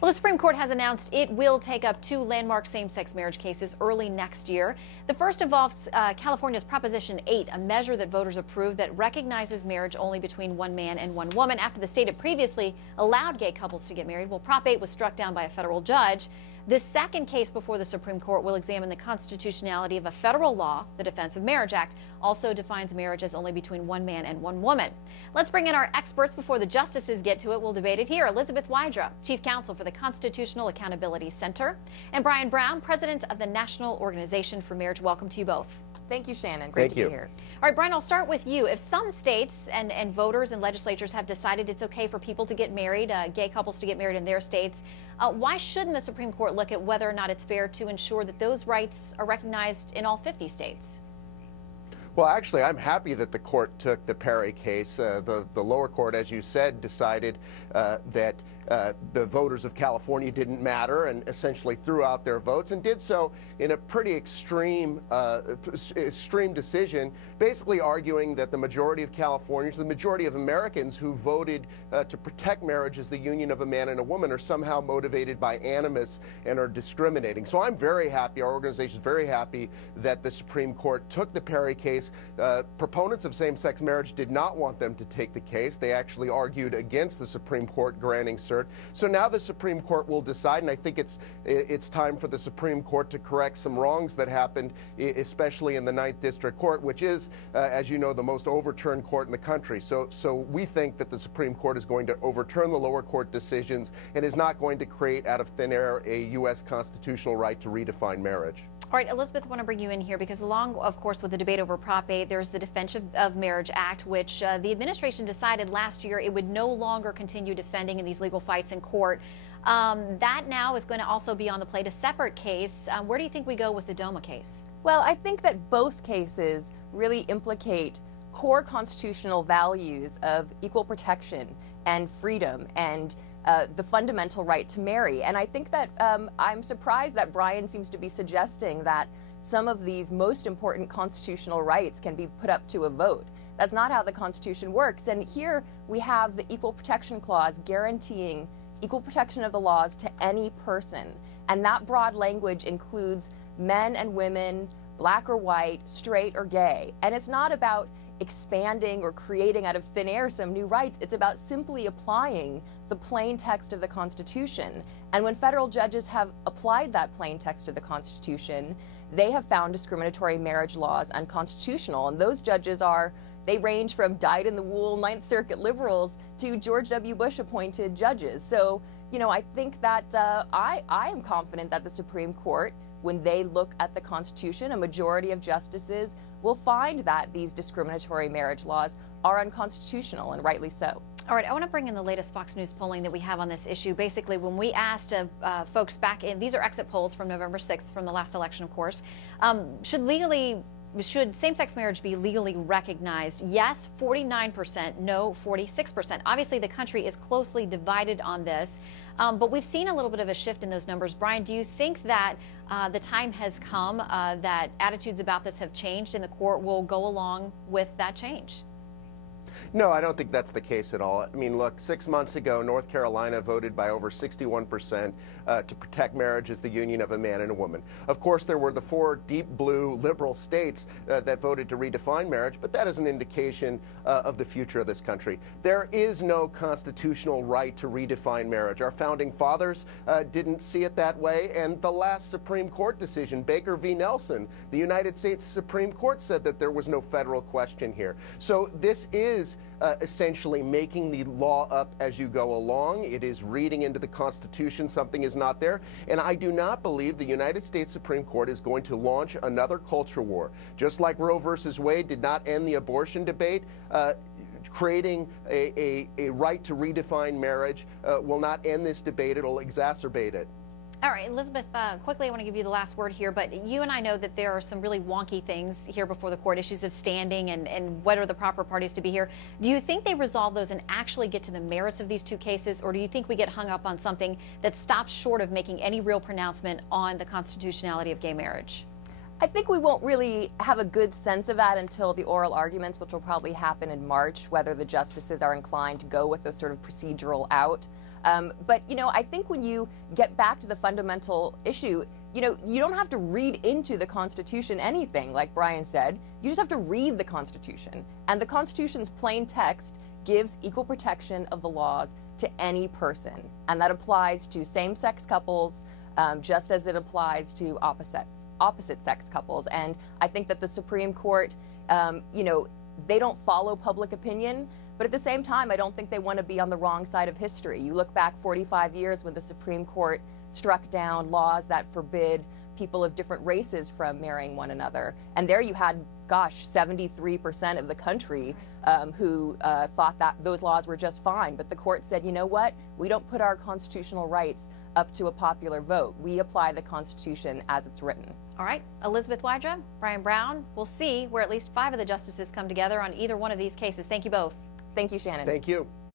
Well, the Supreme Court has announced it will take up two landmark same-sex marriage cases early next year. The first involves California's Proposition 8, a measure that voters approved that recognizes marriage only between one man and one woman after the state had previously allowed gay couples to get married. Well, Prop 8 was struck down by a federal judge. The second case before the Supreme Court will examine the constitutionality of a federal law. The Defense of Marriage Act also defines marriage as only between one man and one woman. Let's bring in our experts before the justices get to it. We'll debate it here. Elizabeth Wydra, Chief Counsel for the Constitutional Accountability Center, and Brian Brown, President of the National Organization for Marriage. Welcome to you both. Thank you, Shannon. Great to be here. All right, Brian, I'll start with you. If some states and voters and legislatures have decided it's okay for people to get married, gay couples to get married in their states, why shouldn't the Supreme Court look at whether or not it's fair to ensure that those rights are recognized in all 50 states? Well, actually, I'm happy that the court took the Perry case. The lower court, as you said, decided that the voters of California didn't matter and essentially threw out their votes, and did so in a pretty extreme decision, basically arguing that the majority of Californians, the majority of Americans who voted to protect marriage as the union of a man and a woman, are somehow motivated by animus and are discriminating. So I'm very happy, our organization is very happy that the Supreme Court took the Perry case. Proponents of same-sex marriage did not want them to take the case. They actually argued against the Supreme Court granting cert. So now the Supreme Court will decide, and I think it's time for the Supreme Court to correct some wrongs that happened, especially in the 9th District Court, which is, as you know, the most overturned court in the country. So we think that the Supreme Court is going to overturn the lower court decisions and is not going to create out of thin air a U.S. constitutional right to redefine marriage. All right, Elizabeth, I want to bring you in here because along, of course, with the debate over Prop 8, there's the Defense of Marriage Act, which the administration decided last year it would no longer continue defending in these legal fights in court. That now is going to also be on the plate, a separate case. Where do you think we go with the DOMA case? Well, I think that both cases really implicate core constitutional values of equal protection and freedom and the fundamental right to marry. And I think that I'm surprised that Brian seems to be suggesting that some of these most important constitutional rights can be put up to a vote. That's not how the Constitution works. And here we have the Equal Protection Clause guaranteeing equal protection of the laws to any person. And that broad language includes men and women, black or white, straight or gay. And it's not about expanding or creating out of thin air some new rights. It's about simply applying the plain text of the Constitution. And when federal judges have applied that plain text of the Constitution, they have found discriminatory marriage laws unconstitutional. And those judges they range from dyed-in-the-wool 9th Circuit liberals to George W. Bush appointed judges. So, you know, I think that I am confident that the Supreme Court, when they look at the Constitution, a majority of justices will find that these discriminatory marriage laws are unconstitutional, and rightly so. All right, I want to bring in the latest Fox News polling that we have on this issue. Basically, when we asked folks back in, these are exit polls from November 6th, from the last election, of course, should same-sex marriage be legally recognized? Yes, 49%, no, 46%. Obviously, the country is closely divided on this, but we've seen a little bit of a shift in those numbers. Brian, do you think that the time has come that attitudes about this have changed and the court will go along with that change? No, I don't think that's the case at all. I mean, look, 6 months ago, North Carolina voted by over 61% to protect marriage as the union of a man and a woman. Of course, there were the 4 deep blue liberal states that voted to redefine marriage, but that is an indication of the future of this country. There is no constitutional right to redefine marriage. Our founding fathers didn't see it that way, and the last Supreme Court decision, Baker v. Nelson, the United States Supreme Court said that there was no federal question here. So this is essentially making the law up as you go along. It is reading into the Constitution something is not there. And I do not believe the United States Supreme Court is going to launch another culture war. Just like Roe versus Wade did not end the abortion debate, creating a right to redefine marriage will not end this debate. It'll exacerbate it. All right, Elizabeth, quickly, I want to give you the last word here, but you and I know that there are some really wonky things here before the court, issues of standing and what are the proper parties to be here. Do you think they resolve those and actually get to the merits of these two cases, or do you think we get hung up on something that stops short of making any real pronouncement on the constitutionality of gay marriage? I think we won't really have a good sense of that until the oral arguments, which will probably happen in March, whether the justices are inclined to go with a sort of procedural out. But, you know, I think when you get back to the fundamental issue, you know, you don't have to read into the Constitution anything, like Brian said. You just have to read the Constitution. And the Constitution's plain text gives equal protection of the laws to any person. And that applies to same-sex couples just as it applies to opposite-sex couples. And I think that the Supreme Court, you know, they don't follow public opinion, but at the same time, I don't think they want to be on the wrong side of history. You look back 45 years when the Supreme Court struck down laws that forbid people of different races from marrying one another. And there you had, gosh, 73% of the country who thought that those laws were just fine. But the court said, you know what? We don't put our constitutional rights up to a popular vote. We apply the Constitution as it's written. All right, Elizabeth Wydra, Brian Brown, we'll see where at least 5 of the justices come together on either one of these cases. Thank you both. Thank you, Shannon. Thank you.